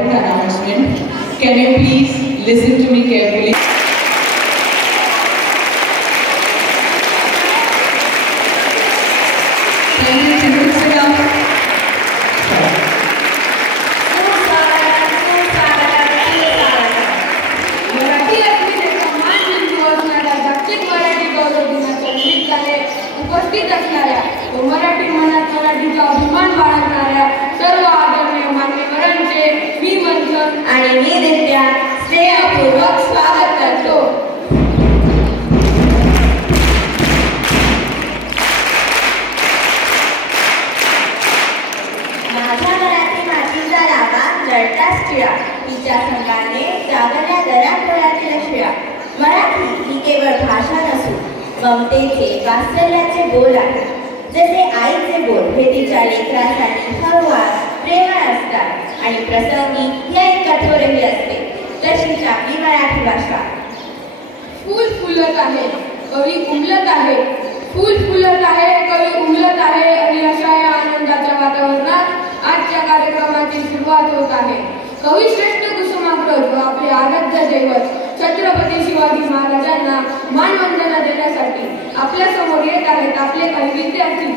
important announcement. Can you please listen to me carefully? Can you sit down? उपस्थित असणाऱ्या व मराठी मनात मराठीचा अभिमान बाळगणाऱ्या सर्व आदरणीय मान्यवरांचे मी मंथन आणि मी दित्या स्नेहपूर्वक स्वागत करतो. माझ्या मराठी मातीचा लावा जळताच टिळा, तिच्या संघाने जागल्या दऱ्याखोऱ्यातील शिळा. मराठी ही केवळ भाषा नसून ममतेचे वात्सल्याचे बोल आहे. जसे आईचे बोल हे तिच्या लेकरासाठी हळूवार प्रेमळ असतात आणि प्रसंगी हे एक कठोरही असते, तशीच आपली मराठी भाषा. फूल फुलत आहे, कवी उमलत आहे. फूल फुलत आहे, कवी उमलत आहे आणि अशा या आनंदाच्या वातावरणात आजच्या कार्यक्रमाची सुरुवात होत आहे. कविश्रेष्ठ कुसुमाग्रज व आपले आराध्य दैवत छत्रपती शिवाजी महाराजांना मानवंदना देण्यासाठी आपल्या समोर येत आहेत आपले काही विद्यार्थी.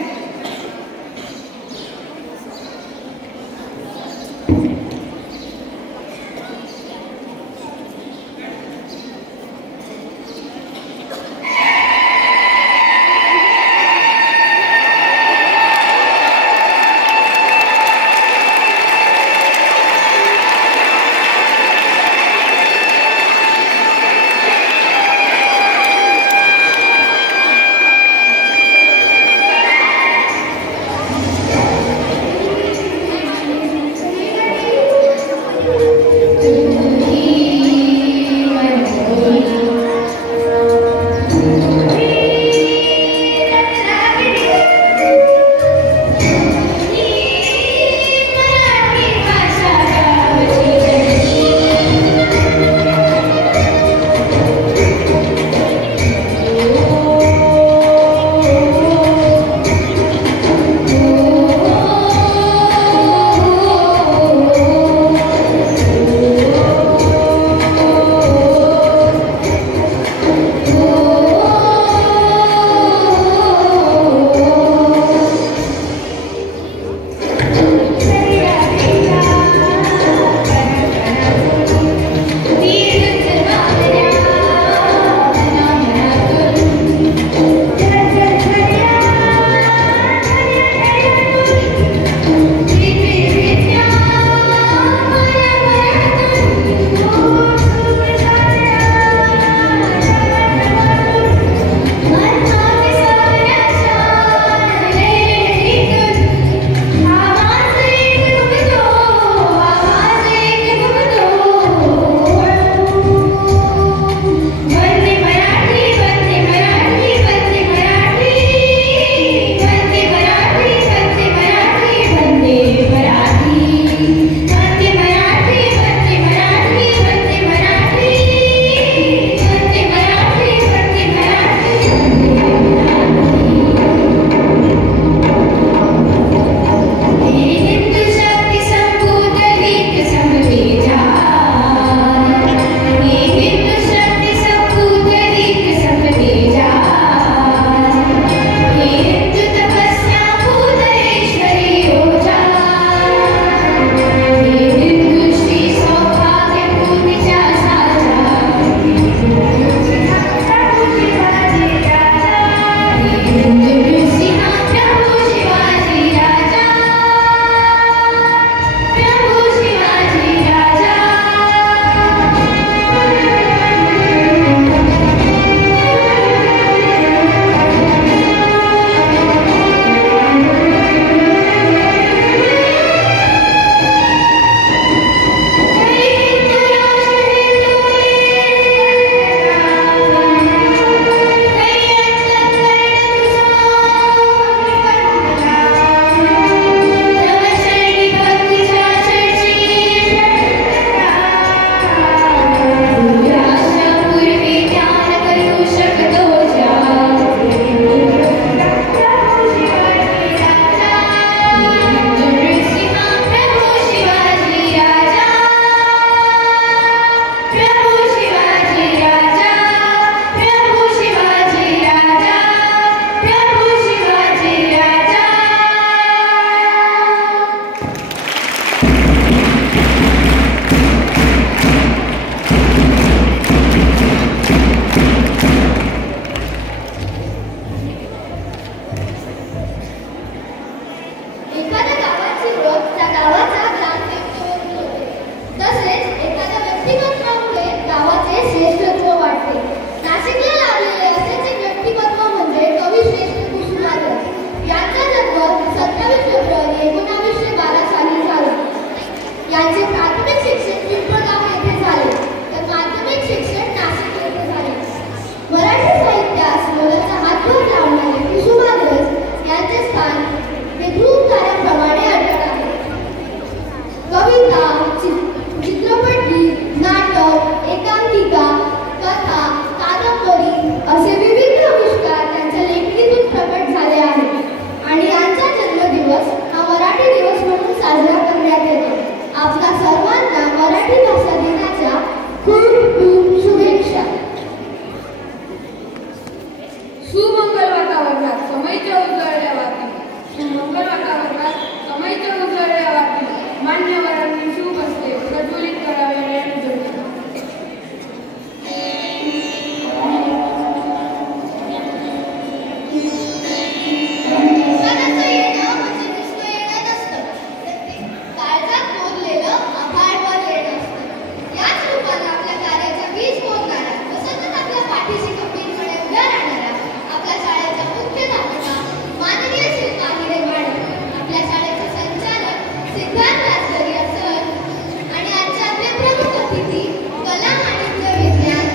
माहिती कला आणि विज्ञान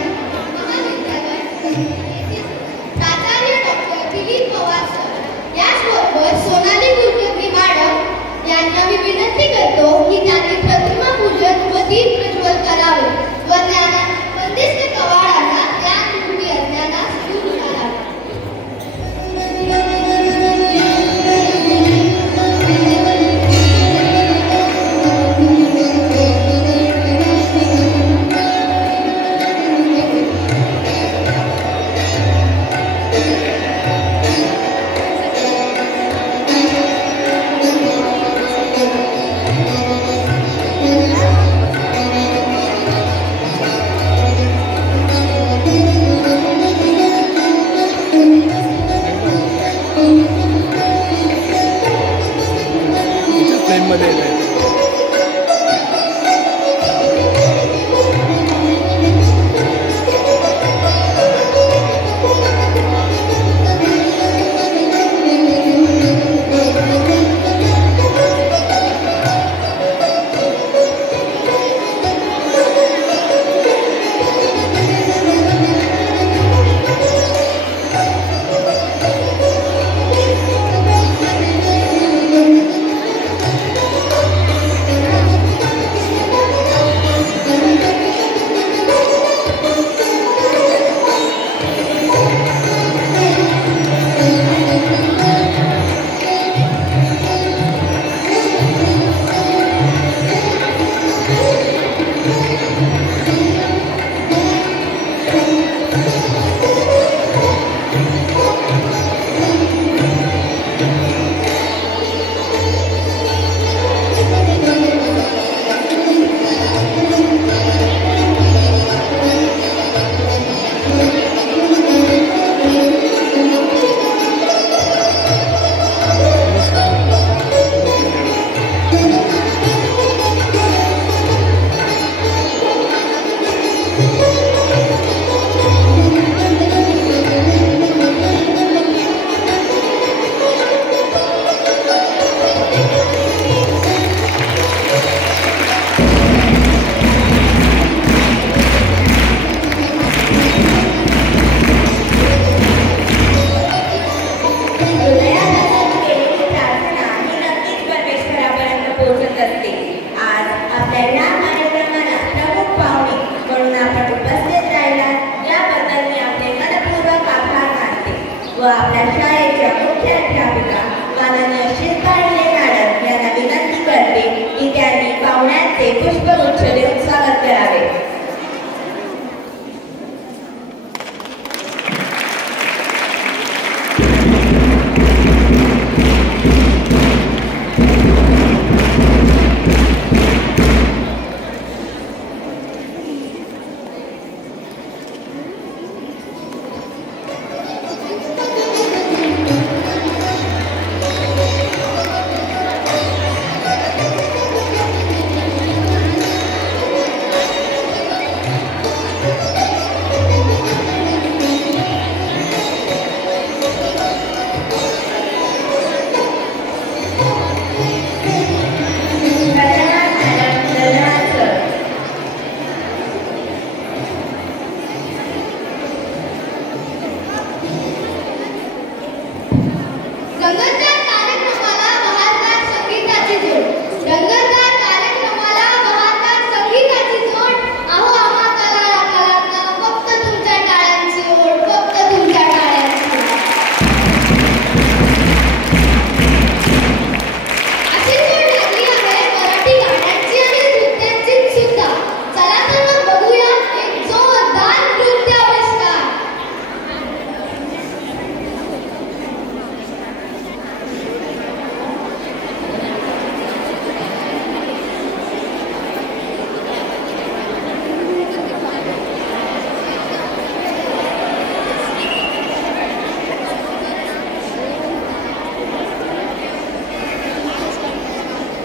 महाविद्यालय प्राचार्य डॉक्टर दिलीप पवार सर याचबरोबर सोनाली कुलकर्णी मॅडम यांना मी विनंती करतो की त्यांनी प्रतिमा पूजन व दीप प्रज्वल करावे व ज्ञानात बंदिस्त कवाडांना ज्ञानरूपी अज्ञानास दूर घालावे. व आपल्या शाळेच्या मुख्य अध्यापिका माननीय शिल्पा मॅडम यांना विनंती करते की त्यांनी पाहुण्यांचे पुष्पगुच्छ देऊन स्वागत करावे.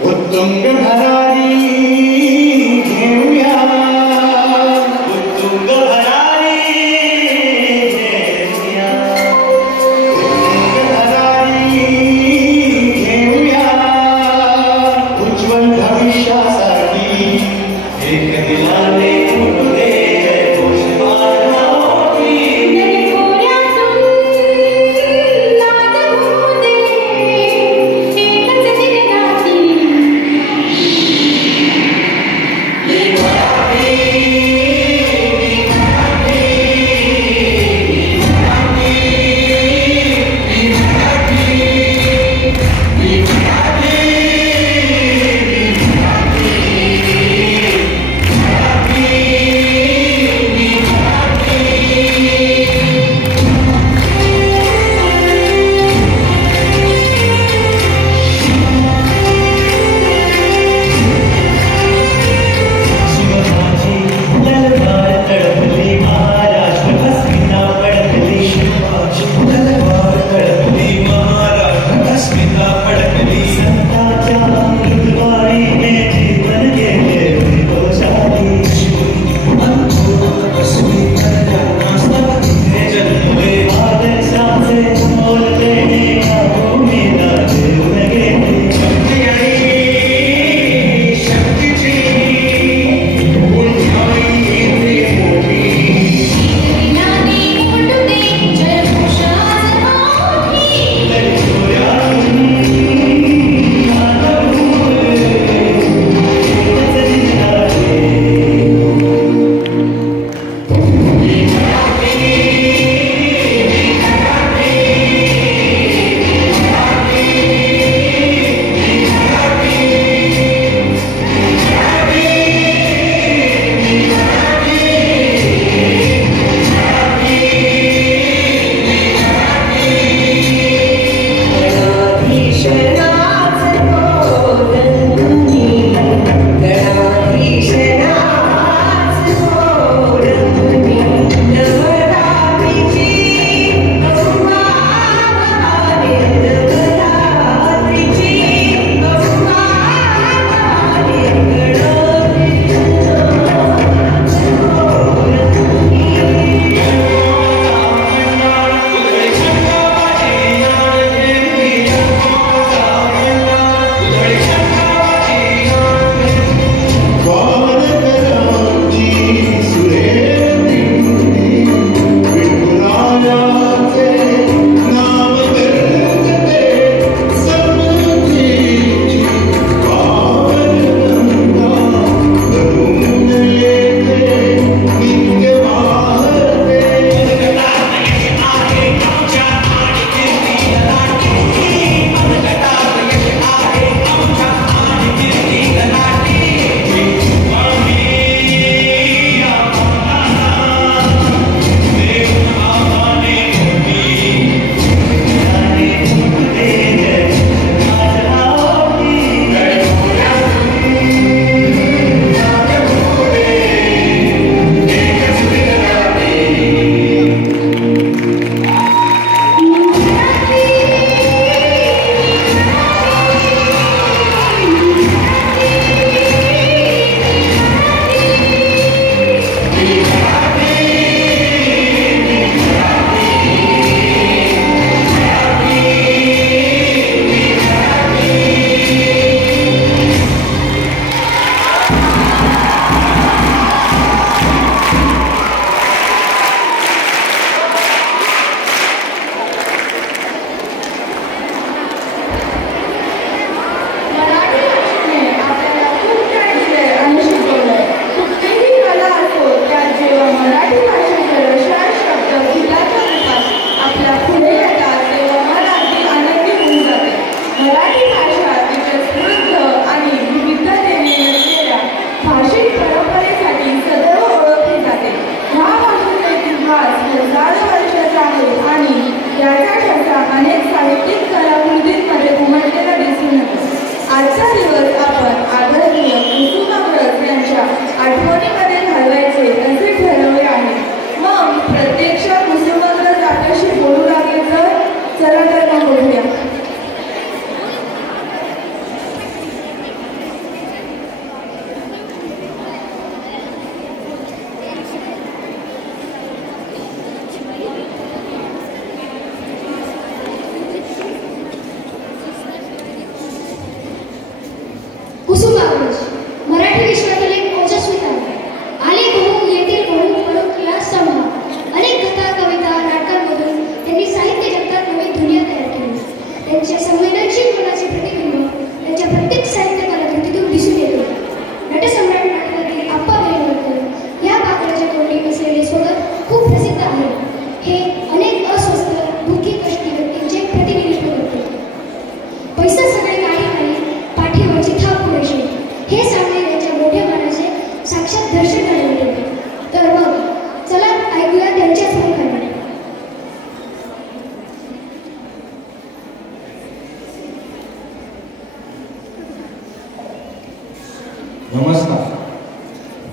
उत्तुंग भरारी घेऊया, उत्तुंग भरारी घेऊया, उत्तुंग भरारी घेऊया, उज्ज्वल भविष्यासाठी एक दिलाने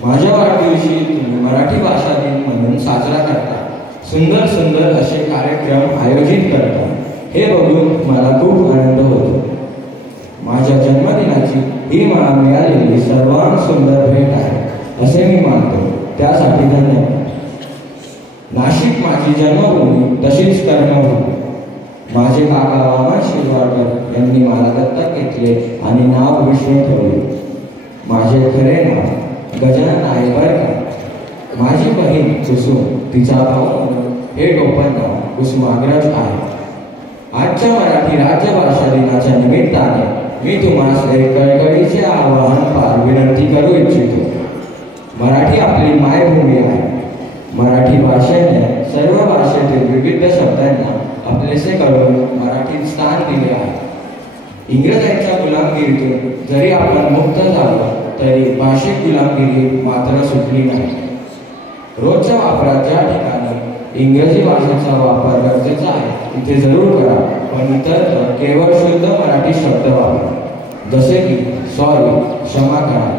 माझ्या वाढदिवशी तुम्ही मराठी भाषा दिन म्हणून साजरा करता, सुंदर सुंदर असे कार्यक्रम आयोजित करता, हे बघून मला खूप आनंद होतो. माझ्या जन्मदिनाची ही मला मिळालेली सर्वात सुंदर भेट आहे असे मी मानतो. त्यासाठी धन्यवाद. नाशिक माझी जन्मभूमी, तशीच कर्मभूमी. माझे काका वामन शिरवाडकर यांनी मला दत्तक घेतले आणि नाव विष्णू ठेवले. माझे खरे नाव गजानन आहे बरं का. माझी बहीण कुसुम, तिचा भाऊ हे टोपण नाव कुसुमाग्रज आहे. आजच्या मराठी राज्यभाषा दिनाच्या निमित्ताने मी तुम्हाला एक कळकळीचे आवाहन विनंती करू इच्छितो. मराठी आपली मायभूमी आहे. मराठी भाषेने सर्व भाषेतील विविध शब्दांना आपलेसे करून मराठीत स्थान दिले आहे. इंग्रजांच्या गुलामगिरीतून जरी आपण मुक्त झालो तरी भाषिक गुलामगिरी मात्र सुटली नाही. रोजच्या वापरात ज्या ठिकाणी इंग्रजी भाषेचा वापर गरजेचा आहे तिथे जरूर करा, पण इतर केवळ शुद्ध मराठी शब्द वापरा, जसे की सॉरी, क्षमा करा,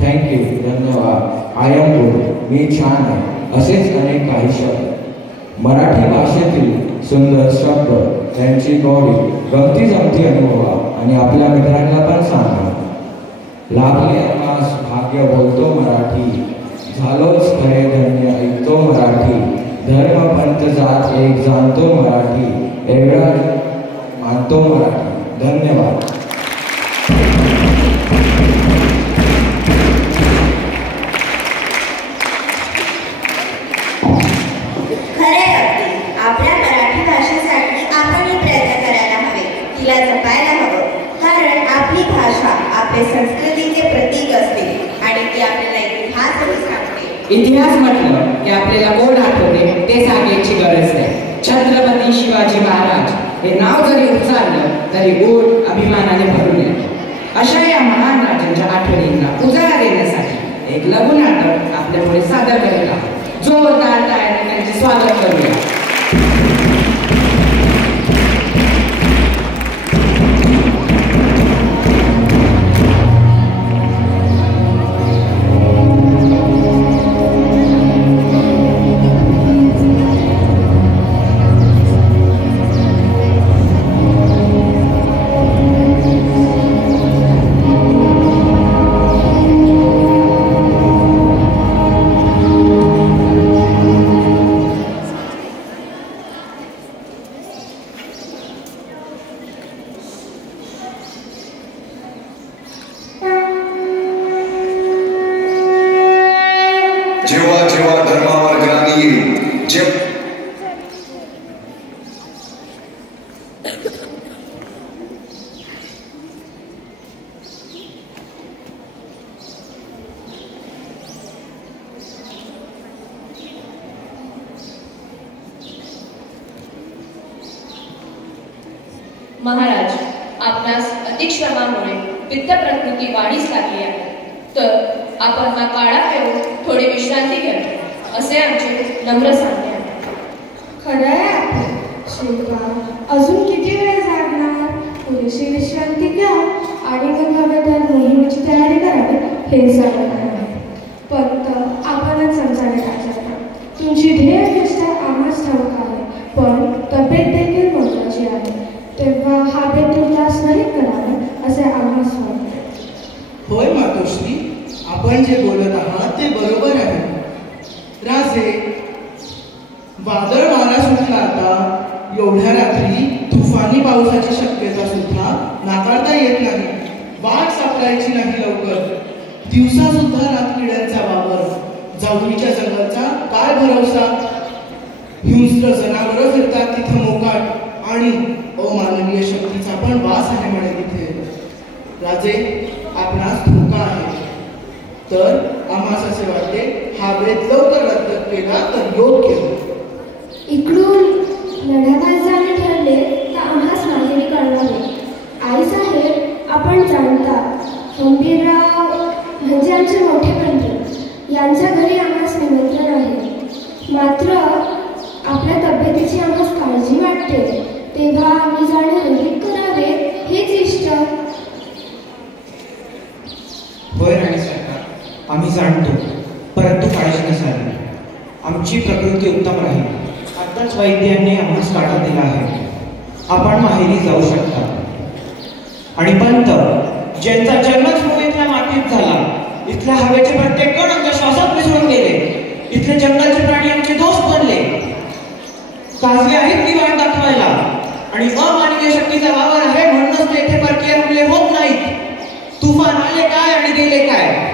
थँक्यू, धन्यवाद, आय एम गुड, मी छान आहे, असेच अनेक काही शब्द. मराठी भाषेतील सुंदर शब्द, त्यांची गोडी, गमती जमती अनुभवा आणि आपल्या मित्रांना पण सांगा. लाभले आकाश भाग्य बोलतो मराठी, झालोच खरे धन्य ऐकतो मराठी, धर्म पंथ जात एक जाणतो मराठी, एवढा मानतो मराठी. धन्यवाद. खरे अगदी आपल्या मराठी भाषेसाठी आपणही प्रयत्न करायला हवे, तिला जपायला हवं. कारण आपली भाषा आपल्या संस्कृतीचे प्रतीक असते आणि ती आपल्याला इतिहासही सांगते. इतिहास म्हटलं की आपल्याला कोण आठवते ते सांगायची गरज नाही. छत्रपती शिवाजी महाराज हे नाव जरी उच्चारलं तरी गोड अभिमानाने भरून येतो. अशा या महान राजांच्या आठवणींना उजाळा देण्यासाठी एक लघु नाटक आपल्यापुढे सादर करीत आहोत. जोरदार टाळ्याने त्यांचे स्वागत करूया. जेव्हा जेव्हा धर्मावर ग्लानी येईल, महाराज, आपणास अतिश्रमामुळे पित्त प्रकृती वाढीस लागली आहे, तर आपण हा काळा पिऊन थोडी विश्रांती घ्यावी असे आमचे नम्र सांगणे आहे. खरं आहे शिल्पा, अजून किती वेळ जागणार? पुरेशी विश्रांती घ्या आणि मग हवे तर मोहिमेची तयारी करावी हे सांगत आहे. फक्त आपणच समजावे राजा, तुमची ध्येय निष्ठा आम्हाच ठाऊक आहे, पण तब्येत देखील महत्वाची आहे. तेव्हा हा बेत उल्हास नाही करावा असे आम्हास वाटते. होय मातोश्री, आपण जे बोलत आहात ते बरोबर आहे. राजे, वादळ वारा सुटला आता. एवढ्या रात्री तुफानी पावसाची शक्यता सुद्धा नाकारता येत नाही. वाट सापडायची नाही लवकर. दिवसा सुद्धा रातकिड्यांचा वावर, जाऊनीच्या जंगलचा काय भरवसा. हिंस्र जनावरं फिरतात तिथं मोकाट आणि अमानवीय शक्तीचा पण वास आहे म्हणे तिथे. राजे, आपणास धोका आहे, तर आम्हास असे वाटते हा बेत लवकर रद्द केला तर योग्य. इकडून लढाबाज जाणे ठरले तर आम्हास माहेरी कळवावे. आईसाहेब, आपण जाणता खंबीरराव म्हणजे आमचे मोठे बंधू, यांच्या घरी आम्हास निमंत्रण आहे. मात्र आपल्या तब्येतीची आम्हास काळजी वाटते, तेव्हा आम्ही जाणे रहित करावे हेच इष्ट. होय राणी सरकार, आम्ही जाणतो परंतु काळजी नसावी, आमची प्रकृती उत्तम राहील. आताच वैद्यांनी आम्हाला काढा दिला आहे. आपण माहेरी जाऊ शकता. आणि पंत, ज्यांचा जन्मच मुंबईतल्या मातीत झाला, इथल्या हवेचे प्रत्येक कण आमच्या श्वासात मिसळून गेले, इथले जंगलचे प्राणी आमचे दोस्त बनले. काजवे आहेत ती वाट दाखवायला, आणि अमानवीय शक्तीचा वावर आहे म्हणूनच तेथे परकीय हमले होत नाहीत. तुफान आले काय आणि गेले काय,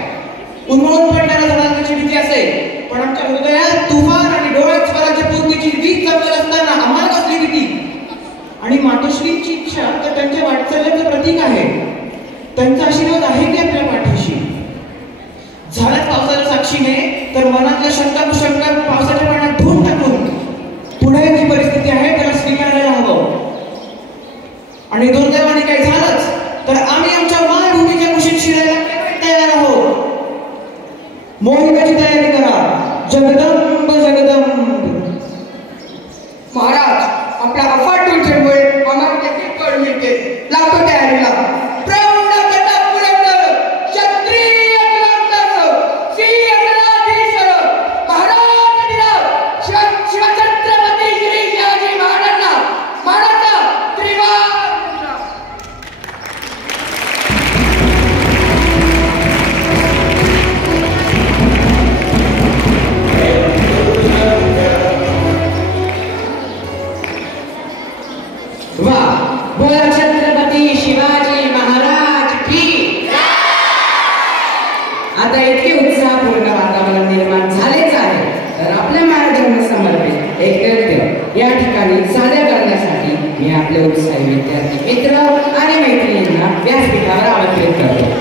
उन्मळून पडणाऱ्या झाडांची भीती असेल, पण आमच्या हृदयात तुफान आणि डोळ्यात स्वराच्या पूर्तीची वीज जमत असताना आम्हाला कसली भीती. आणि मातोश्रींची इच्छा तर त्यांच्या वाटचाल्याचं प्रतीक आहे. त्यांचा आशीर्वाद आहे की आपल्या पाठीशी. झाल्यात पावसाच्या साक्षीने तर मनातल्या शंका कुशंका पावसाच्या पाण्यात धुवून टाकून पुढे जी परिस्थिती आहे त्याला स्वीकारायला हवं. आणि दुर्दैवाने काही झालंच तर आम्ही आमच्या मायभूमीच्या कुशीत शिरायला तयार आहोत. मोहिमेची तयारी करा. जगदंब जगदंब. महाराज, आपल्या अफाट ऊर्जेमुळे आम्हाला त्याची कळ मिळते. लागतो तयारीला. प्रौढ प्रताप पुरंदर, क्षत्रिय कुलांतर, सिंह सेनाधीश्वर, महाराज अधिराज शिवछत्रपती श्री शिवाजी महाराजांना त्रिवार. वा, बोला छत्रपती शिवाजी महाराज की. आता इतके उत्साहपूर्ण वातावरण निर्माण झालेच आहे, तर आपल्या महाराजांना समर्पित एक नृत्य या ठिकाणी सादर करण्यासाठी मी आपले उत्साही विद्यार्थी मित्र आणि मैत्रिणींना व्यासपीठावर आमंत्रित करतो.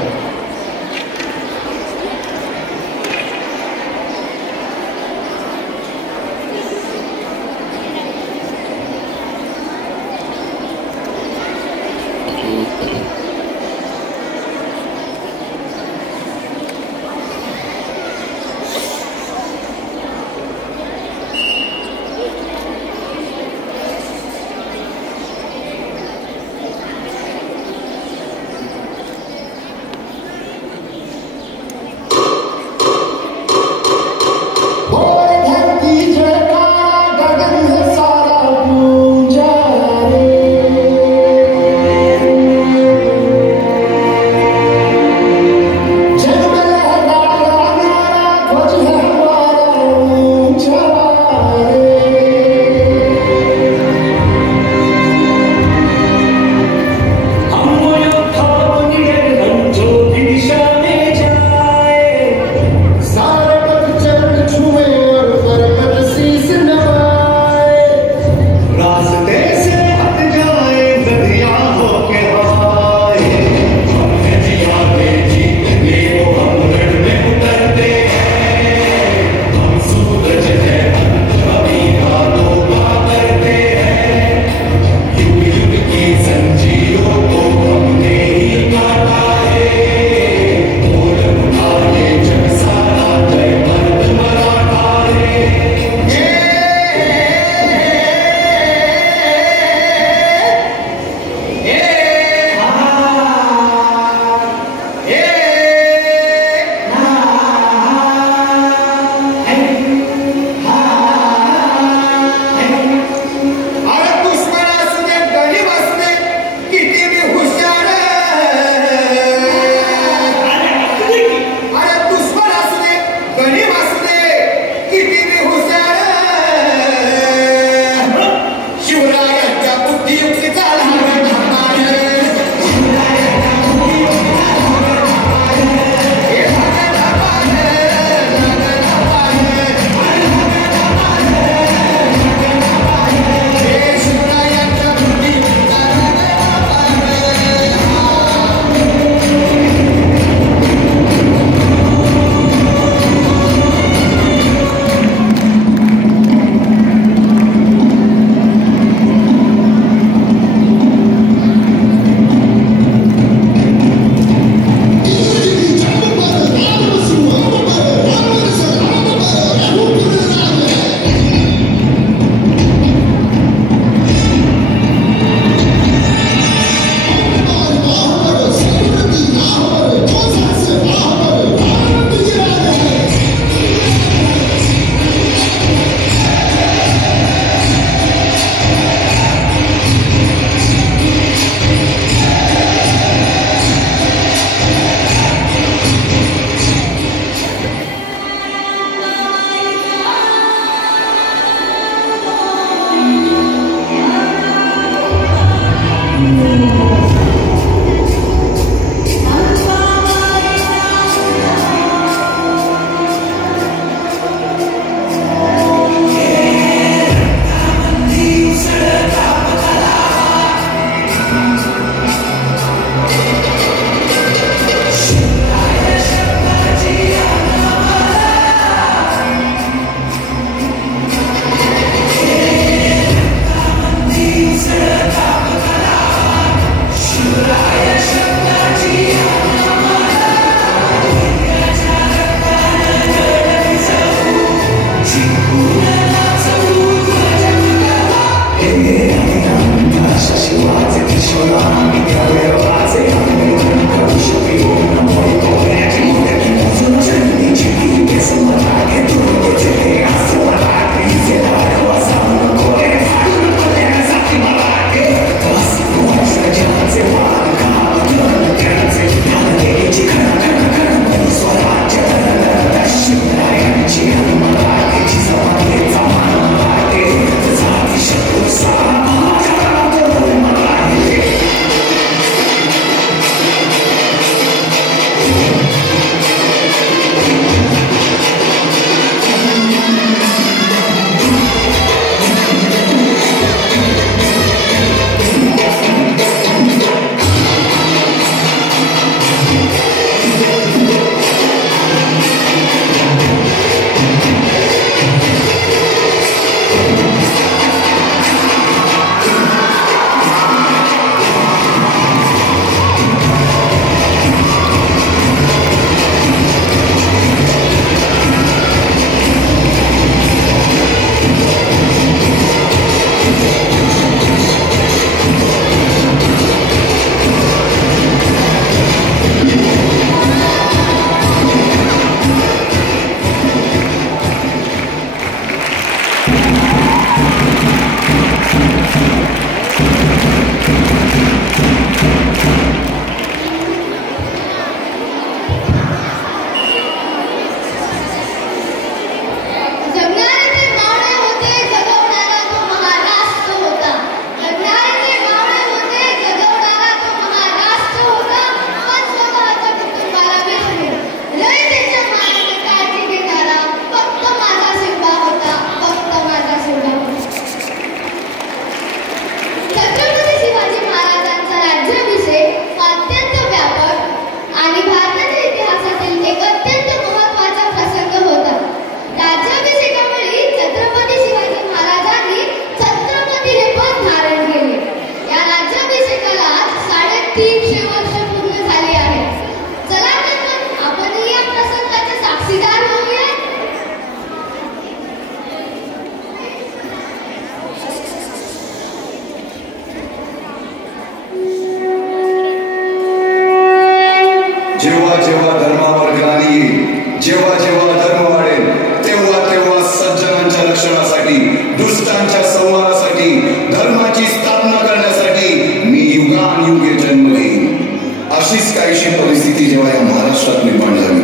महाराष्ट्रात निर्माण झाली.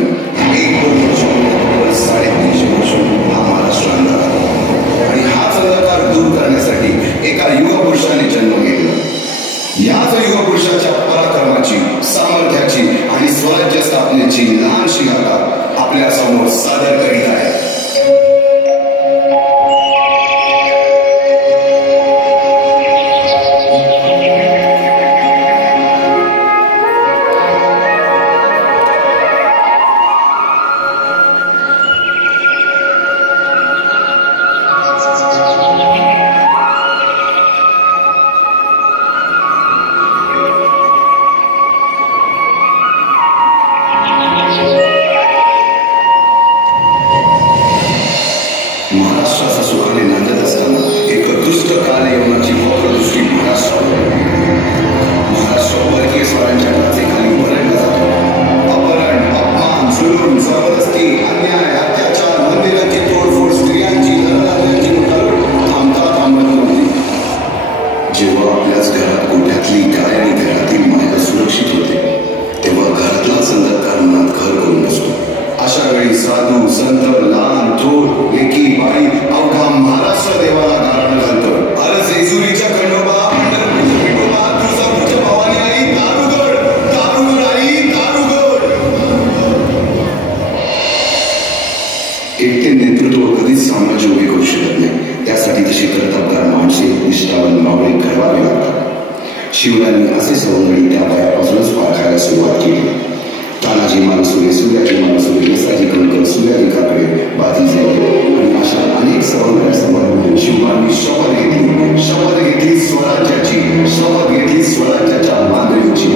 350 वर्ष हा महाराष्ट्र अंधार आणि हाच अंधकार दूर करण्यासाठी एका युगपुरुषाने जन्म घेतला. याच युगपुरुषाच्या पराक्रमाची, सामर्थ्याची आणि स्वराज्य स्थापनेची लहानशी गाथा आपल्या समोर सादर करीत आहे. महाराष्ट्राचा सुखाने नांदत असताना एक दुष्ट काल यवनाची वक्रदृष्टी महाराष्ट्रावर. महाराष्ट्र परकीय स्वरांच्या टाचेखाली वरडला जातो. अपहरण, अपमान, जुलूम, जबरदस्ती, अन्याय, अत्याचार, मंदिरांची तोडफोड, स्त्रियांची, धनधान्यांची लूटालूट थांबता थांबत नव्हती. जेव्हा आपल्याच घरात गोठ्यातली गाय आणि घरातील माया सुरक्षित होते, तेव्हा घरातला संदर्कार मनात घर करून बसतो. अशा वेळी साधू, संत, लहान, थोर, लेकी, बाई अवघा महाराष्ट्र देवाला गारण घालतो. अरे जेजुरीच्या खंडोबा, पंढरपूरच्या विठोबा, तुळजापूरच्या भवानी आई, दारुगड, दारुगड आई, दारुगड. एकटे नेतृत्व कधीच साम्राज्य उभे करू शकत नाही. त्यासाठी तशी कर्तबगार माणसे, निष्ठावान मावळे घडवावे लागतात. शिवरायांनी असे सवंगडी त्या वयापासूनच पाळखायला सुरुवात केली. तानाजी मानसुरे, सूर्याजी मानसुरे, यसाजी कणकर, सूर्याजी काकडे, बाजी जावळे आणि अशा अनेक सवंगड्यांसमोर शिवबांनी शपथ घेतली स्वराज्याची, शपथ घेतली स्वराज्याच्या मांडणीची.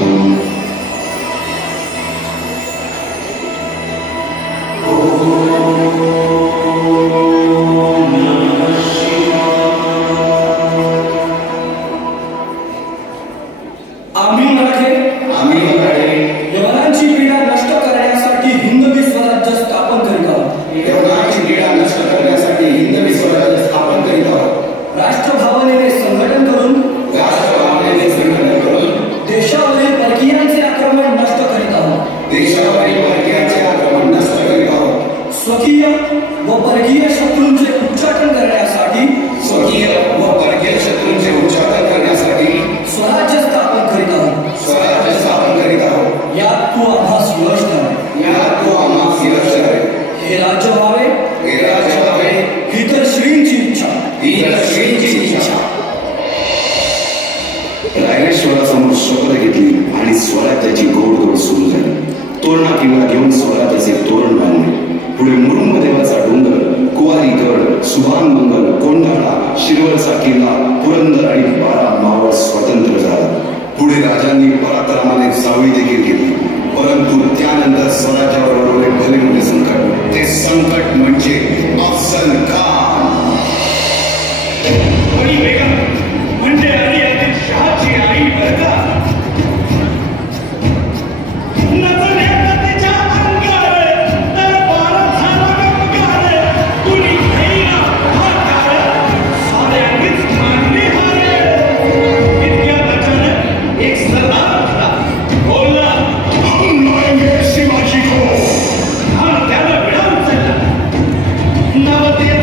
स्वकीय व परकीय शत्रूंचे उच्चाटन करण्यासाठी स्वराज्य स्थापन करीत आहोत. यात तू आम्हास यश द्यावे. हे राज्य व्हावे ही तर श्रींची इच्छा. रायरेश्वरासमोर शपथ घेतली आणि स्वराज्याची गोडदोड सुरू झाली. तोरणा किल्ला घेऊन स्वराज्याचे तोरण बांधले. पुढे मुरुंब देवाचा डोंगर, कुवारी गड, सुभान मंगल, कोंढाणा, शिरवळचा किल्ला, पुरंदर आणि 12 मावळ स्वतंत्र झाला. पुढे राजांनी पराक्रमाने सावळी देखील घेतली. परंतु त्यानंतर स्वराज्यावर ओढवले भले मोठे संकट. ते संकट म्हणजे अफजल खान. म्हणजे आधी शहाची आई बरका शिवाजी को त्याला विडावून चालला. नवतेच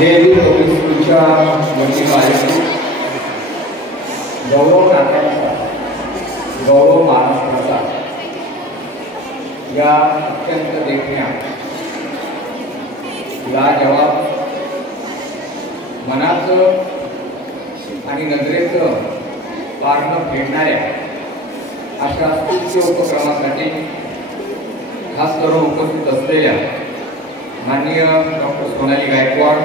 देवी पब्लिक स्कूलच्या वतीनं आयोजित गौरव नात्यांचा गौरव महाराष्ट्राचा या अत्यंत देखण्या लाजवाब मनाचं आणि नजरेचं पारणं फेडणाऱ्या अशा स्तुत्य उपक्रमासाठी खास करून उपस्थित असलेल्या माननीय डॉक्टर सोनाली गायकवाड,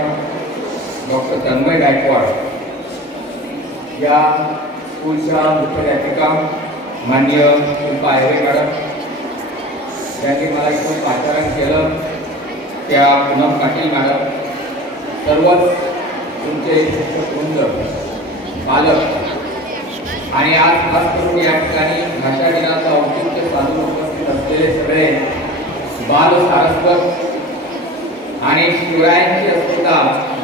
डॉक्टर तन्मय गायकवाड, या स्कूलच्या मुख्याध्यापिका माननीय शिल्पा आहेरे मॅडम, त्यांनी मला इथून पाचारण केलं, त्या पूनम पाटील मॅडम, सर्वच तुमचे शिक्षकवृंद, पालक आणि आज खास करून या ठिकाणी भाषा दिनाचं औचित्य साधून उपस्थित असलेले सगळे बाल सारस्वत आणि शिवरायांची अस्मिता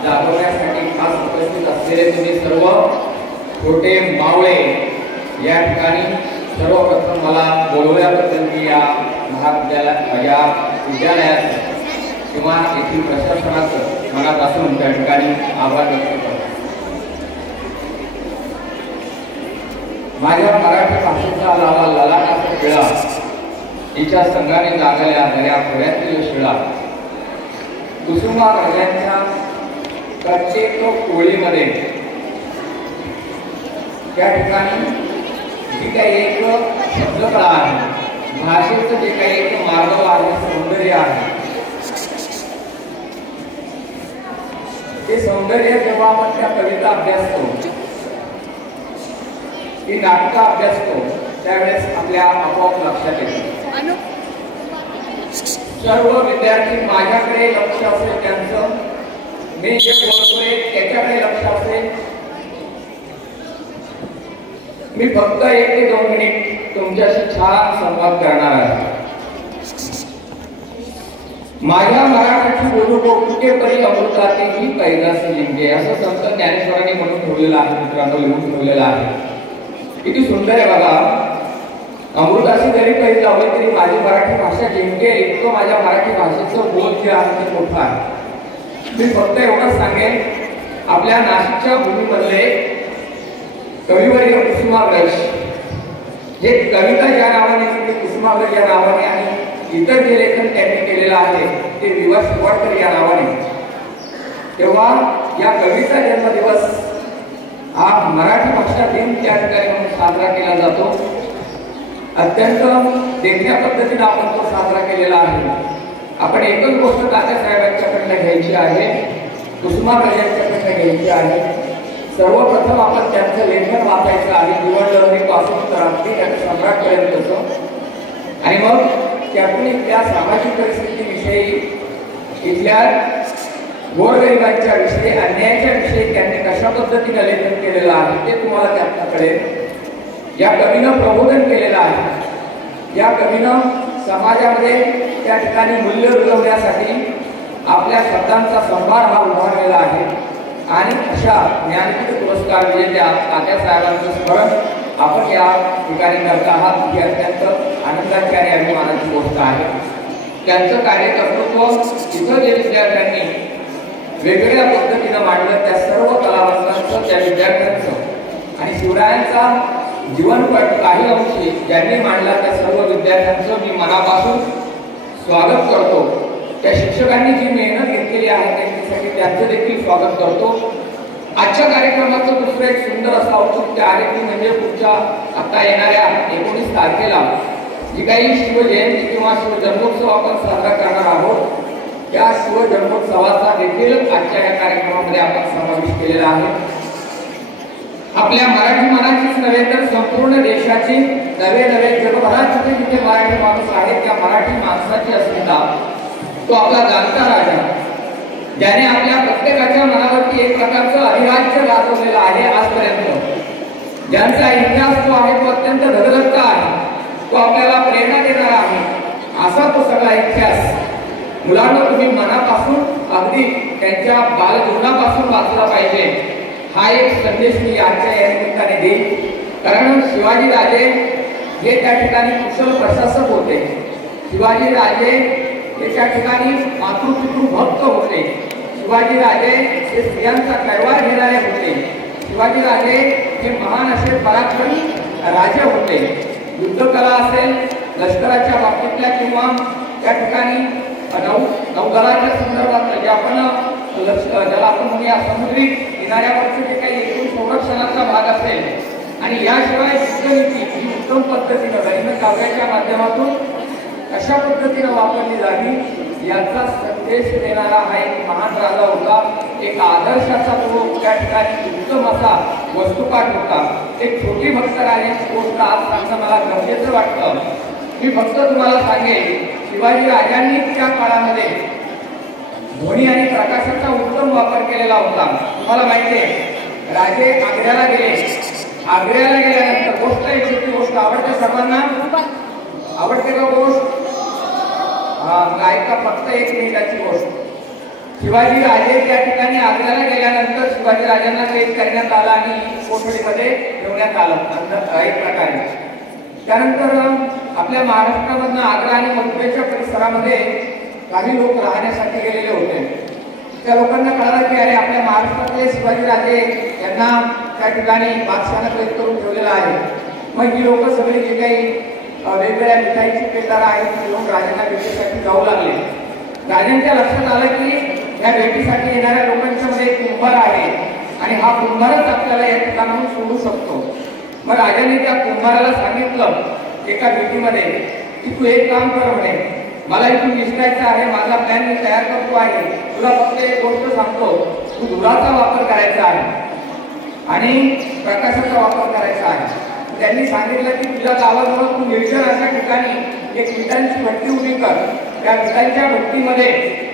जागवण्यासाठी खास उपस्थित असलेले तुम्ही सर्व छोटे मावळे, या ठिकाणी सर्वप्रथम मला बोलवल्याबद्दल मी या विद्यालयाचं किंवा येथील प्रशासनाचं मनापासून त्या ठिकाणी आभार व्यक्त करतो. माझ्या मराठी भाषेचा लावा ललाटाचा शिळा, तिच्या संघाने जागल्या दर्या खोऱ्यातील शिळा, कुसुमाग्रजांच्या प्रत्येक कोळीमध्ये त्या ठिकाणी जी काही एक शब्दकळा आहे, भाषेचं जे काही एक मार्ग आहे, सौंदर्य आहे, ते सौंदर्य जेव्हा आपण त्या कविता अभ्यासतो, ती नाटक अभ्यासतो, त्यावेळेस आपल्या आपोआप लक्षात येते. सर्व विद्यार्थी माझ्याकडे लक्ष असेल, त्यांचं मी जे बोलतोय त्याच्याकडे लक्ष असेल. मी फक्त 1 ते 2 मिनिट तुमच्याशी छान संवाद करणार आहे. माझ्या मराठीची बोलू कौतुके परी अमृताते ही पैदासी जिंके, असं संत ज्ञानेश्वरांनी म्हणून ठेवलेलं आहे. मित्रांनो, लिहून ठेवलेलं आहे. किती सुंदर आहे बघा. अमृताशी जरी काही लावले तरी माझी मराठी भाषा जिंके, इतकं माझ्या मराठी भाषेचं बोल जे आहे ते मोठं आहे. मी फक्त एवढंच सांगेन, आपल्या नाशिकच्या भूमीमधले कविवर्य कुसुमाग्रज, हे कविता ज्या नावाने, कुसुमाग्रज या नावाने आणि इतर जे लेखन त्यांनी केलेलं आहे ते विवा शिवाडकर या नावाने, तेव्हा या कवीचा जन्मदिवस हा मराठी भाषा दिन त्या ठिकाणी म्हणून साजरा केला जातो. अत्यंत देखण्या पद्धतीने आपण तो साजरा केलेला आहे. आपण एकच गोष्ट तात्यासाहेबांच्याकडनं घ्यायची आहे, कुसुमाग्रजांच्याकडनं घ्यायची आहे. सर्वप्रथम आपण त्यांचं लेखन वाचायचं आहे, जीवनलहरीपासून तर अगदी त्या सम्राटपर्यंतचं, आणि मग त्यातून इथल्या सामाजिक परिस्थितीविषयी, इथल्या गोरगरिबांच्या विषयी, अन्यायाच्या विषयी त्यांनी कशा पद्धतीने लेखन केलेलं आहे ते तुम्हाला त्यातनं कळेल. या कवीनं प्रबोधन केलेलं आहे. या कवीनं समाजामध्ये त्या ठिकाणी मूल्य रुजवण्यासाठी आपल्या शब्दांचा संभार हा उभारलेला आहे. आणि अशा ज्ञानपीठ पुरस्कार विजेत्या तात्यासाहेबांचं स्मरण आपण या ठिकाणी करत आहात, ही अत्यंत आनंदाची आणि अभिमानाची गोष्ट आहे. त्यांचं कार्यकर्तृत्व इथं जे विद्यार्थ्यांनी वेगवेगळ्या पद्धतीनं मांडलं, त्या सर्व कलावंतांचं, त्या विद्यार्थ्यांचं आणि शिवरायांचा जीवनपट काही अंशी ज्यांनी मांडला त्या सर्व विद्यार्थ्यांचं मी मनापासून स्वागत करतो. त्या शिक्षकांनी जी मेहनत घेतलेली आहे त्यांच्यासाठी त्यांचं देखील स्वागत करतो. आजच्या कार्यक्रमाचं दुसरं एक सुंदर असं औचित्य आहे की म्हणजे पुढच्या आता येणाऱ्या 19 तारखेला जी काही शिवजयंती किंवा शिवजन्मोत्सव आपण साजरा करणार आहोत, त्या शिवजन्मोत्सवाचा देखील आजच्या या कार्यक्रमामध्ये आपण समावेश केलेला आहे. आपल्या मराठी मनाचीच नव्हे तर संपूर्ण देशाची, नवे जगभरात जिथे जिथे मराठी माणूस आहे त्या मराठी माणसाची अस्मिता, तो आपला जाणता राजा, ज्याने आपल्या प्रत्येकाच्या मनावरती एक प्रकारचं अधिराज्य गाजवलेलं आहे आजपर्यंत, ज्यांचा इतिहास जो आहे तो अत्यंत धगधगता आहे, तो आपल्याला प्रेरणा देणारा आहे. असा तो सगळा इतिहास मुलांना तुम्ही मनापासून अगदी त्यांच्या बालजीवनापासून वाचला पाहिजे, हा एक संदेश मी आजच्या या निमित्ताने देईन. कारण शिवाजी राजे हे त्या ठिकाणी कुशल प्रशासक होते. शिवाजी राजे हे त्या ठिकाणी मातृपितृ भक्त होते. शिवाजी राजे हे स्त्रियांचा कैवार घेणारे होते. शिवाजी राजे हे महान असे पराक्रमी राजे होते. युद्धकला असेल, लष्कराच्या बाबतीतल्या किंवा त्या ठिकाणी नौदलाच्या संदर्भात जे आपण ज्याला आपण म्हणूया समुद्री किनाऱ्यावरचे जे काही एकूण संरक्षणाचा भाग असेल आणि याशिवाय युद्धनीती ही उत्तम पद्धतीनं दैनिक काव्याच्या माध्यमातून कशा पद्धतीनं वापरली जावी याचा संदेश देणारा हा एक महान राजा होता. एक आदर्शाचा तो त्या ठिकाणी उत्तम असा वस्तुपाठ होता. एक छोटी भक्त राजाची गोष्ट आज सांगणं मला गरजेचं वाटतं. मी फक्त तुम्हाला सांगेन, शिवाजी राजांनी त्या काळामध्ये ध्वनी आणि प्रकाशाचा उत्तम वापर केलेला होता. तुम्हाला माहिती आहे, राजे आग्र्याला गेले. आग्र्याला गेल्यानंतर गोष्ट एक छोटी गोष्ट आवडते सर्वांना. आवडते का गोष्ट? ऐका फक्त 1 मिनिटाची गोष्ट. शिवाजी राजे त्या ठिकाणी आग्र्याला गेल्यानंतर शिवाजी राजांना कैद करण्यात आला आणि कोठडीमध्ये ठेवण्यात आलं एक प्रकारे. त्यानंतर आपल्या महाराष्ट्रामधनं आग्रा आणि मथुरेच्या परिसरामध्ये काही लोक राहण्यासाठी गेलेले होते. त्या लोकांना कळालं की अरे आपल्या महाराष्ट्रातले शिवाजी राजे यांना त्या ठिकाणी बादशहानं कैद करून ठेवलेलं आहे. मग ही लोक सगळी जे काही वेगवेगळ्या मिठाईची पेटारा आहेत ते लोक राजांना भेटीसाठी जाऊ लागले. राजांच्या लक्षात आलं की या भेटीसाठी येणाऱ्या लोकांच्या मध्ये एक कुंभार आहे आणि हा कुंभारच आपल्याला या ठिकाणाहून सोडू शकतो. मग राजाने त्या कुंभाराला सांगितलं एका भेटीमध्ये की तू एक काम कर म्हणे, मला इथून निघायचं आहे, माझा प्लॅन मी तयार करतो आहे, तुला फक्त एक गोष्ट सांगतो, तू धुराचा वापर करायचा आहे आणि प्रकाशाचा वापर करायचा आहे. त्यांनी सांगितलं की तुझ्या गावाजवळ तू निर्जन अशा ठिकाणी एक विटांची भट्टी उभी कर. त्या विटांच्या भट्टीमध्ये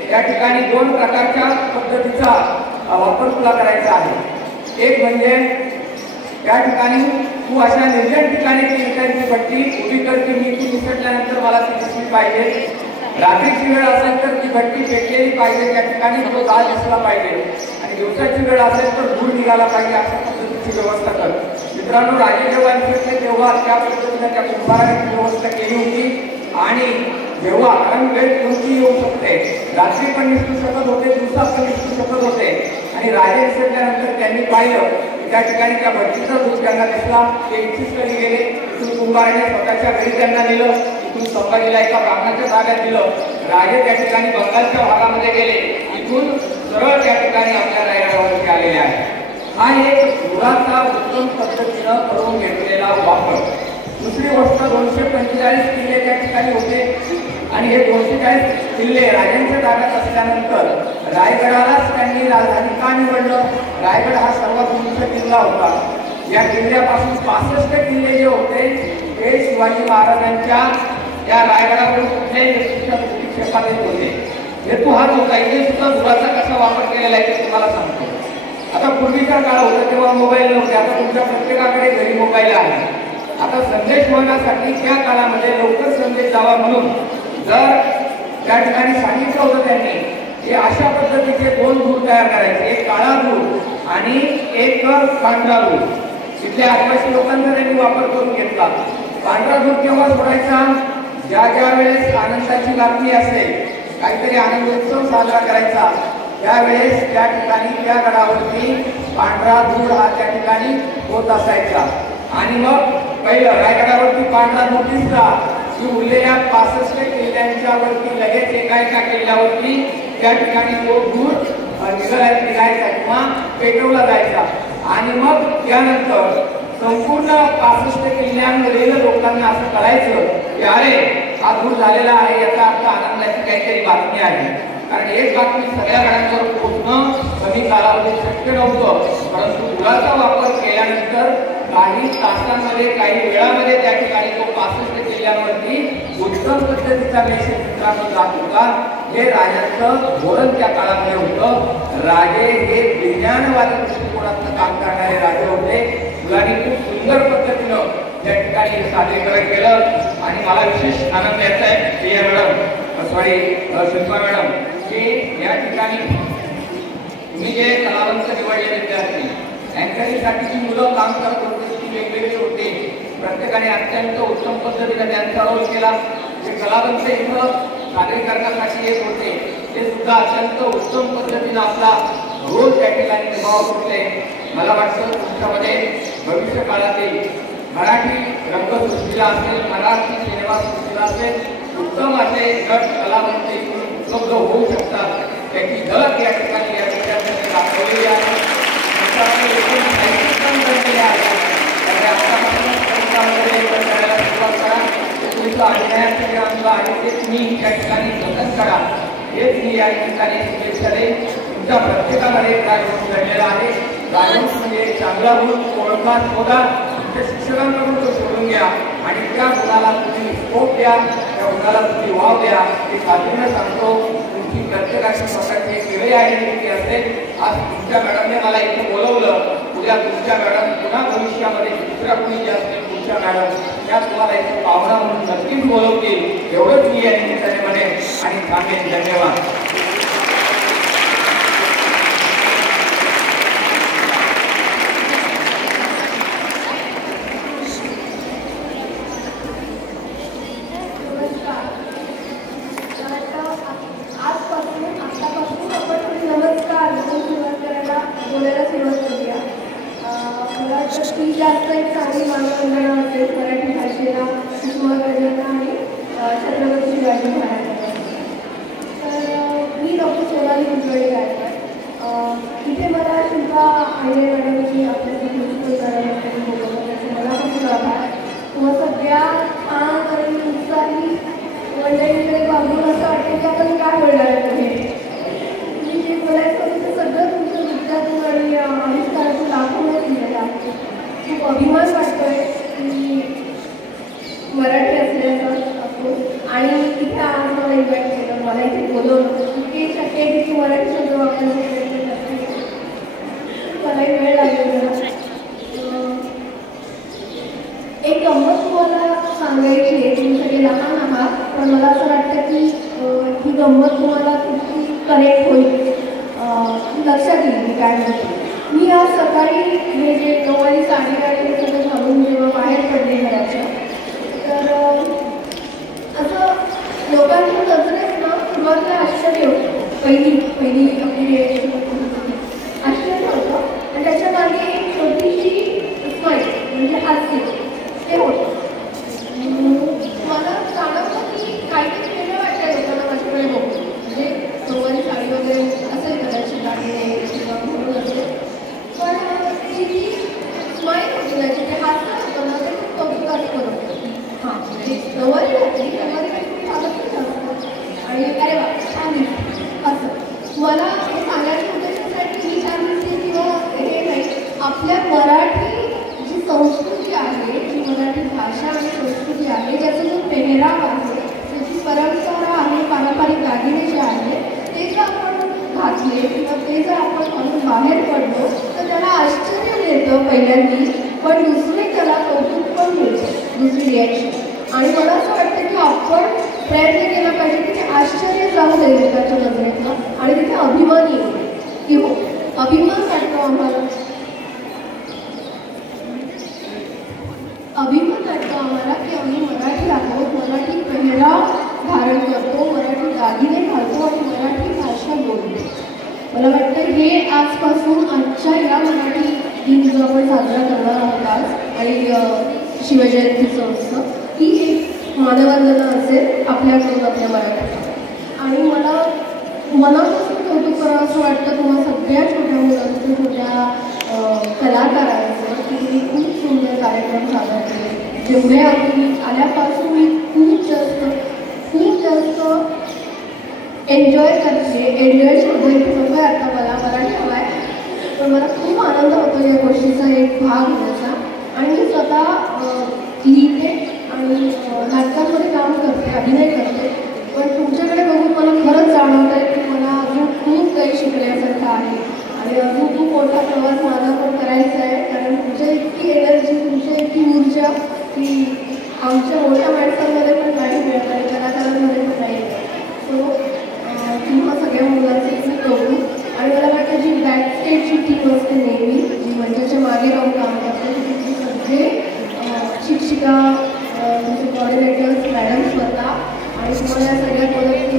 त्या ठिकाणी 2 प्रकारच्या पद्धतीचा वापर तुला करायचा आहे. एक म्हणजे त्या ठिकाणी तू अशा निर्जन ठिकाणी ती विटांची भट्टी उभी कर की मी ती निसटल्यानंतर मला ती दिसली पाहिजे. रात्रीची वेळ असेल तर ती भट्टी पेटलेली पाहिजे, त्या ठिकाणी तो जाळ दिसला पाहिजे आणि दिवसाची वेळ असेल तर धूर निघाला पाहिजे. अशा पद्धतीची व्यवस्था कर. मित्रांनो, राजे जेव्हा निसटले तेव्हा त्या पद्धतीने त्या कुंभाराने व्यवस्था केली होती. आणि जेव्हा कारण वेळ कोणती येऊ शकते, रात्री पण निसटू शकत होते, दिवसा पण निसटू शकत होते. आणि राजे निसटल्यानंतर त्यांनी पाहिलं त्या ठिकाणी त्या भट्टीचा दूध त्यांना दिसला. ते इच्छित गेले. इथून कुंभाराने स्वतःच्या घरी त्यांना नेलं. इथून संभाजीला एका ब्राह्मणाच्या जाग्यात दिलं. राजे त्या ठिकाणी बंगालच्या भागामध्ये गेले. इथून सरळ त्या ठिकाणी आपल्या रायगडावरती आलेले आहे. हा एक धुराचा उत्तम पद्धतीनं करून घेतलेला वापर. दुसरी गोष्ट 245 किल्ले त्या ठिकाणी होते आणि हे 240 किल्ले राजांच्या ताब्यात असल्यानंतर रायगडालाच त्यांनी राजधानी का निवडलं? रायगड हा सर्वात उंच किल्ला होता. या किल्ल्यापासून 65 किल्ले जे होते ते शिवाजी महाराजांच्या या रायगडावरून कुठल्याही व्यक्तीच्या दृष्टिक्षेपात येत होते. हेतू हाच होता. इथे सुद्धा धुराचा कसा वापर केलेला आहे ते तुम्हाला सांगतो. आता पूर्वीचा काळ होता तेव्हा मोबाईल नव्हते. आता तुमच्या प्रत्येकाकडे घरी मोबाईल आहे. आता संदेश वहनासाठी त्या काळामध्ये लवकर संदेश जावा म्हणून जर त्या ठिकाणी सांगितलं होतं त्यांनी की अशा पद्धतीचे 2 धूर तयार करायचे, एक काळा धूर आणि एक पांढरा धूर. तिथल्या आदिवासी लोकांचा त्यांनी वापर करून घेतला. पांढरा धूर केव्हा सोडायचा? ज्या वेळेस आनंदाची बातमी असेल, काहीतरी आनंद उत्सव साजरा करायचा, त्यावेळेस त्या ठिकाणी त्या गडावरती पांढरा धूर हा त्या ठिकाणी होत असायचा. आणि मग पहिलं रायगडावरती पांढरा धूर दिसला की उरलेल्या 65 किल्ल्यांच्या वरती लगेच एका किल्ल्यावरती त्या ठिकाणी तो धूर निघायचा किंवा पेटवला जायचा. आणि मग त्यानंतर संपूर्ण 65 किल्ल्यांवरील लोकांना असं कळायचं की अरे हा धूर झालेला आहे, याचा अर्थ आनंदाची काहीतरी बातमी आहे. कारण एक बातमी सगळ्या गडांवर पोहोचणं कमी कालावधीत शक्य नव्हतं. परंतु धुराचा वापर केल्यानंतर काही तासांमध्ये, काही वेळामध्ये त्या ठिकाणी तो 65 किल्ल्यांवरती उत्तम पद्धतीचा मेसेज मित्रांनो जात होता. हे राजांचं धोरण त्या काळामध्ये होतं. राजे हे विज्ञानवादी दृष्टिकोनातून काम करणारे राजे होते. मुलांनी खूप सुंदर पद्धतीनं त्या ठिकाणी सादरीकरण केलं. आणि मला विशेष आनंद याचा आहे प्रिया मॅडम, शिल्पा मॅडम, की या ठिकाणी तुम्ही जे कलावंत निवडले विद्यार्थी यांच्यासाठी जी मुलं काम करत होते ती वेगवेगळी होती. प्रत्येकाने अत्यंत उत्तम पद्धतीने त्यांचा रोल केला. जे कलावंत इथं सादरीकरणासाठी येत होते ते सुद्धा अत्यंत उत्तम पद्धतीने आपला रोल त्या ठिकाणी निभावत होते. मला वाटतं तुमच्यामध्ये भविष्य काळातील मराठी रंगसृष्टीला असेल, मराठी सिनेमा सृष्टीला असेल उत्तम असे गट कलावंत उपलब्ध होऊ शकतात. त्याची झलक या ठिकाणी या विद्यार्थ्यांनी दाखवलेली आहे. अभिनयाचे अंग आहे ते तुम्ही या ठिकाणी जतन करा हेच मी या ठिकाणी शुभेच्छा देईन. तुमच्या प्रत्येकामध्ये काय गुण घडलेला आहे, गायन म्हणजे चांगला गुण ओळखा, शोधा, तुमच्या शिक्षकांकडून तो शोधून घ्या आणि त्या गुणाला तुम्ही स्कोप द्या, त्या गुणाला तुम्ही वाव द्या. हे खात्रीने सांगतो. तुमची प्रत्येकाची स्वतःची एक वेगळी आयडेंटिटी असते. आज तुमच्या मॅडमने मला इथे बोलवलं, उद्या तुमच्या मॅडम पुन्हा भविष्यामध्ये दुसऱ्या कोणी जे असतील तुमच्या मॅडम त्या तुम्हाला इथे पाहुणा म्हणून नक्कीच बोलवतील एवढंच मी या निमित्ताने म्हणेन आणि सांगेन. धन्यवाद. जास्त एक चांगली मानवंदना असेल मराठी भाषेला, कुसुमाग्रजांना आणि छत्रपती शिवाजी महाराजांना. तर मी डॉक्टर सोनाली कुलकर्णी गायकवाड. इथे मला शिल्पा आयले मॅडमची आपल्याला प्रिन्सिपल मॅडम बोलवलं त्याचे मला खूप आभार. व सगळ्या छान आणि उत्साही मंडळीकडे बघून असं वाटतं की आपण काय बोलणार आहे पुढे. मी जे बोलायचं होतं ते सगळं तुमच्या विद्यार्थी आणि आविष्कारातून दाखवण्यात दिलेलं आहे. खूप अभिमान वाटतोय की मराठी असल्याचं असतो आणि इथे आज मला इन्व्हाइट केलं, मला इथे बोलवलं. इतके शक्य आहे की मराठी शब्द वापरण्याचे प्रयत्न करते. मलाही वेळ लागेल. एक गंमत तुम्हाला सांगायची आहे. तुम्ही सगळे लहान आहात पण मला असं वाटतं की ही गंमत तुम्हाला किती कनेक्ट होईल, लक्षात येईल मी काय म्हणते. मी आज सकाळी हे जे नऊवारी साडी आणि सगळं घालून जेव्हा बाहेर पडले घराच्या, तर असं लोकांच्या नजरेत ना सुरुवातीला आश्चर्य होतं. पहिली आपली रिएक्शन आश्चर्य होतं आणि त्याच्या मागे एक छोटीशी स्माईल म्हणजे हास्य ते होतं. मला जाणवतं की काहीतरी वेगळं वाटतं लोकांना माझ्याकडे बघून. म्हणजे नऊवारी साडी वगैरे असेल कदाचित दागिने किंवा म्हणून असेल, पण जी स्माईल होती ना, जिथे हास्य होतं ना, ते खूप कौतुकास्पद होतं. हां म्हणजे नऊवारी घातली त्यामध्ये काहीतरी हालत असतं आणि अरे वा छान दिसतं असं. मला हे सांगायचं उद्देशासाठी मी छान दिसते किंवा हे नाही, आपल्या मराठी जी संस्कृती आहे, जी मराठी भाषा आणि संस्कृती आहे, ज्याचा जो पेहराव आहे, त्याची परंपरा आहे, पारंपरिक दागिने जे आहे ते जर आपण घातले किंवा ते जर आपण म्हणून बाहेर पडलो तर त्याला आश्चर्य मिळतं पहिल्यांदी, पण दुसरी त्याला कौतुक पण मिळतं, दुसरी रिॲक्शन. आणि मला असं वाटतं की आपण प्रयत्न केला पाहिजे की ते आश्चर्य जाऊ दे लोकांच्या नजरेतनं आणि तिथे अभिमान येईल की हो अभिमान वाटतो आम्हाला, अभिमान वाटतो आम्हाला की आम्ही मराठी आहोत, मराठी पेहराव धारण करतो, मराठी दागिने घालतो आणि मराठी भाषा बोलतो. मला वाटतं हे आजपासून आजच्या या मराठी दिन जो आपण साजरा करणार आहोत आज आणि शिवजयंतीचं उत्सव, ही एक मानवंदना असेल आपल्याकडून आपल्या मराठीला. आणि मला मनापासून कौतुक करावं असं वाटतं तुम्हाला सगळ्या छोट्या मुलांचं, छोट्या कलाकारांचं की खूप सुंदर कार्यक्रम सादर केले. जेवढे आम्ही आल्यापासून मी खूप जास्त एन्जॉय करते. एन्जॉय शब्द इथे नको आहे आता, मला मराठी हवा आहे, पण मला खूप आनंद होतो या गोष्टीचा एक भाग होण्याचा. आणि मी स्वतः लिहिते आणि नाटकांमध्ये काम करते, अभिनय करते, पण तुमच्याकडे बघून मला खरंच जाणवत आहे की मला अजून खूप काही शिकण्यासारखं आहे आणि अजून खूप मोठा प्रवास माझा पण करायचा आहे. कारण तुमच्या इतकी एनर्जी, तुमच्या इतकी ऊर्जा की आमच्या मोठ्या माणसांमध्ये पण नाही मिळत आणि कलाकारांमध्ये पण नाही मिळत. सो तुम्हा सगळ्या मुलांचे मी करू. आणि मला वाटतं जी बॅकस्टेजची टीम असते नेहमी, जी मंचाच्या मागे राहून काम करते, तिथे सगळे शिक्षिका, तुमचे कॉर्डिनेटर्स, मॅडम स्वतः आणि तुम्हाला सगळ्यात मदत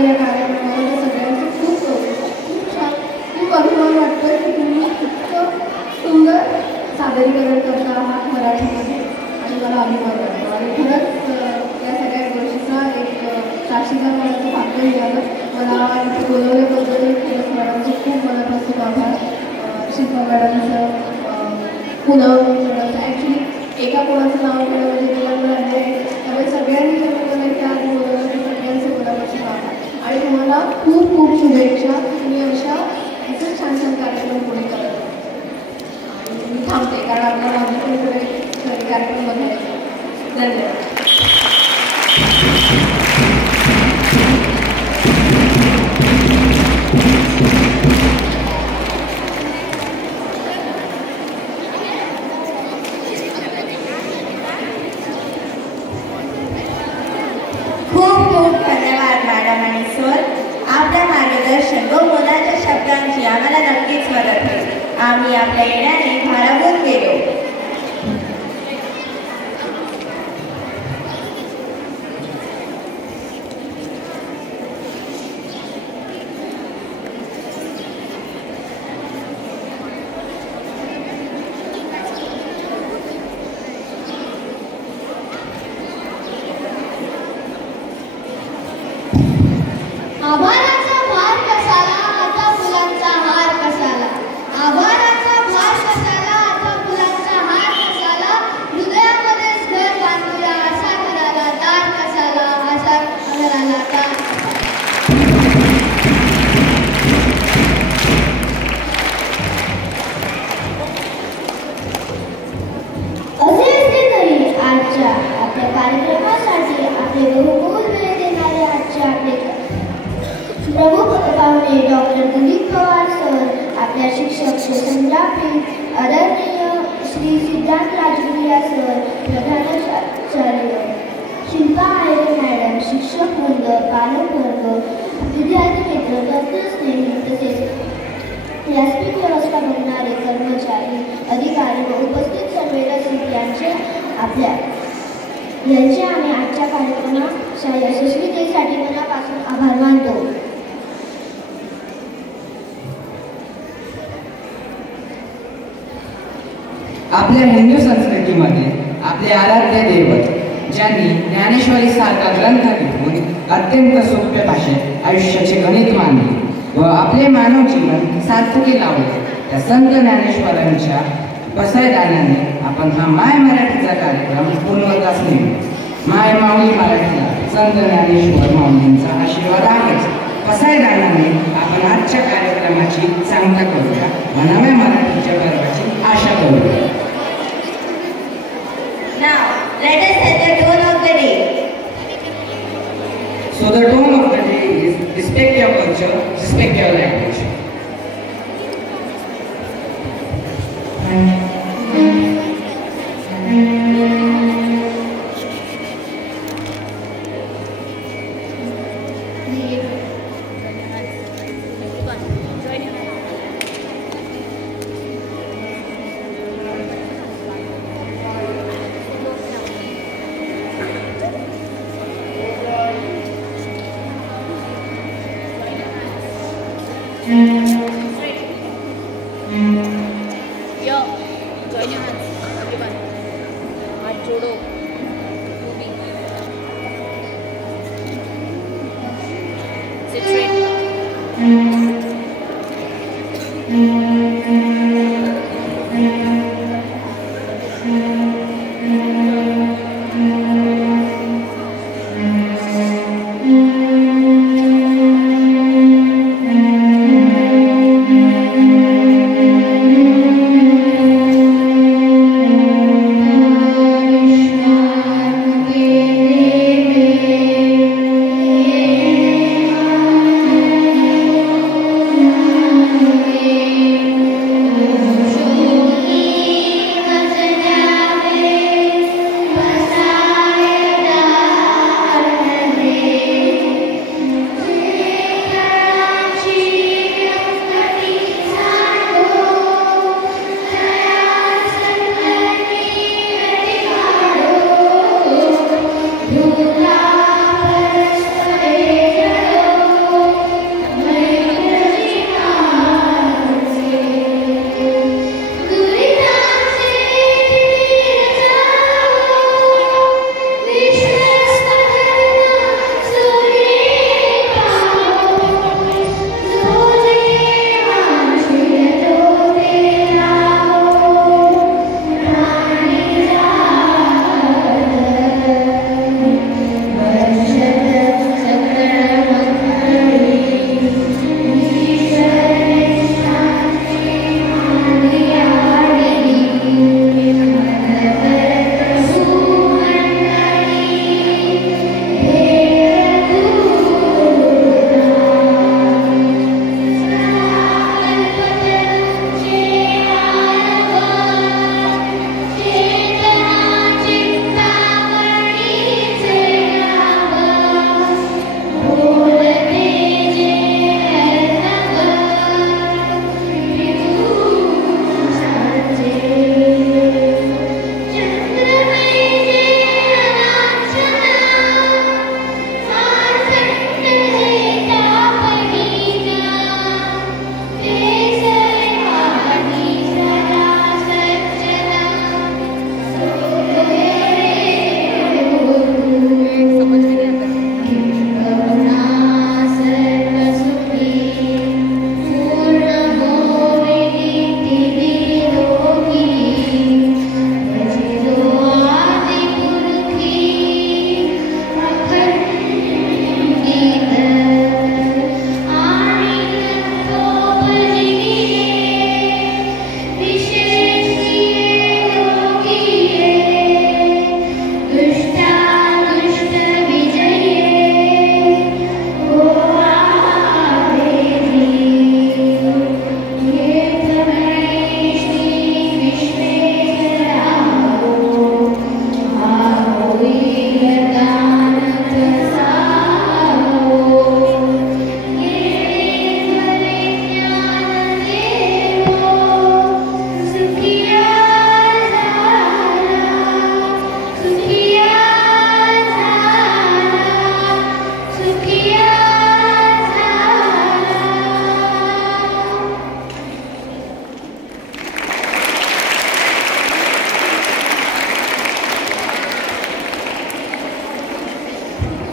आणि या कार्यक्रमामध्ये सगळ्यांचे खूप छान, खूप अभिमान वाटतोय की तुम्ही इतकं सुंदर सादरीकरण करता आहात मराठीमध्ये आणि मला अभिमान वाटतो. आणि खरंच या सगळ्या गोष्टीचा एक साक्षीदार होण्याचं भाग्य मिळालं. मला इथे बोलवल्याबद्दल खरंच मॅडमचे खूप मनापासून आभार. शिल्पा मॅडमचं, पूनम मॅडमचं, ॲक्च्युली एका कोणाचं नाव घेणं म्हणजे मुलांना आहे, त्यामुळे सगळ्यांनी जे मला इथे आज बोलवलं ते सगळ्यांचं मनापासून आभार. आणि तुम्हाला खूप खूप शुभेच्छा. तुम्ही असंच छान छान कार्यक्रम पुढे करत. आणि मी थांबते कारण आपल्याला अजून पुढे कार्यक्रम बघायचे. धन्यवाद. आपल्या मार्गदर्शन व मोलाच्या शब्दांची आम्हाला नक्कीच मदत होईल. आम्ही आपल्या येण्याने भारावून गेलो. आभाराचा भार कसाला आता फुलांचा हार कसाला. आभाराचा भार कसाला आता फुलांचा हार कसाला. हृदयामध्येच घर बांधूया असा घराला दार कसाला. असा घराला दार. असे असले तरी आजच्या आपल्या कार्यक्रमासाठी आपले बहुमोल वेळ देणारे आजचे आपले प्रमुख पाहुणे डॉक्टर दिलीप पवार सर, आपल्या शिक्षक श्री संजापी, आदरणीय श्री सिद्धांत राजगुरिया सर, प्रधानाचार्य शिल्पा आयरे मॅडम, शिक्षक वृंद, पालक वर्ग, विद्यार्थी मित्र, तंत्रस्नेही तसेच व्यासपीठ व्यवस्था बघणारे कर्मचारी, अधिकारी व उपस्थित सर्व रसिक यांचे आम्ही आजच्या कार्यक्रमाच्या यशस्वीतेसाठी मनापासून आभार मानतो. आपल्या हिंदू संस्कृतीमध्ये आपले आराध्य दैवत ज्यांनी ज्ञानेश्वरी सारखा ग्रंथ लिहून अत्यंत सोप्या भाषेत आयुष्याचे गणित मांडले व आपले मानव जीवन सार्थकी लावले त्या संत ज्ञानेश्वरांच्या पसायदानाने आपण हा माय मराठीचा कार्यक्रम पूर्णत्वास नेऊ. माय माऊली मराठीला संत ज्ञानेश्वर माऊलींचा आशीर्वाद आहेच. पसायदानाने आपण आजच्या कार्यक्रमाची सांगता करूया व नव्या मराठीच्या गर्वाची आशा करूया. Now, let us set the tone of the day. So the tone of the day is respect your culture, respect your language.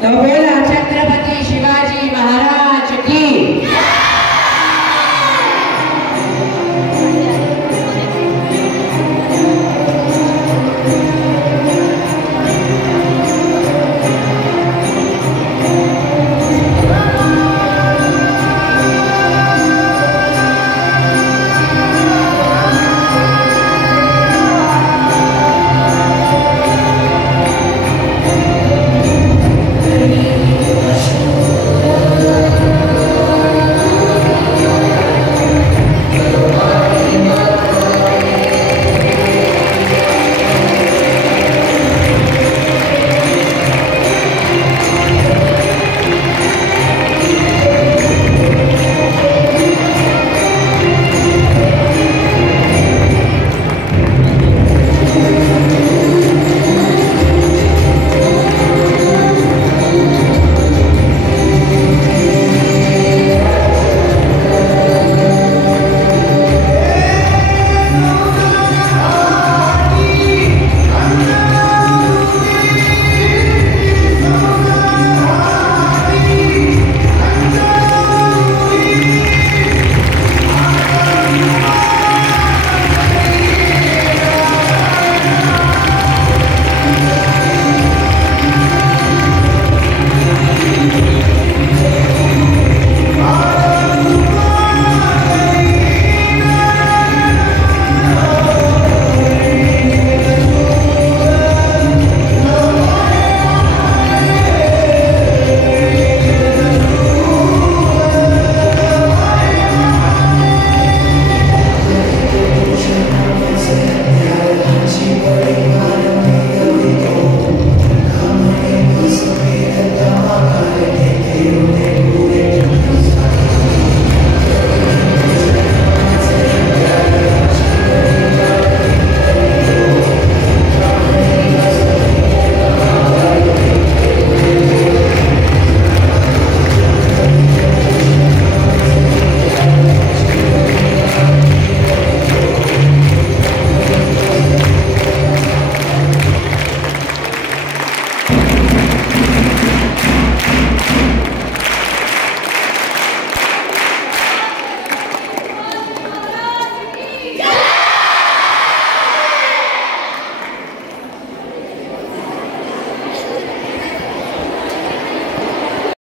तो बोला छत्रपती शिवाजी महाराज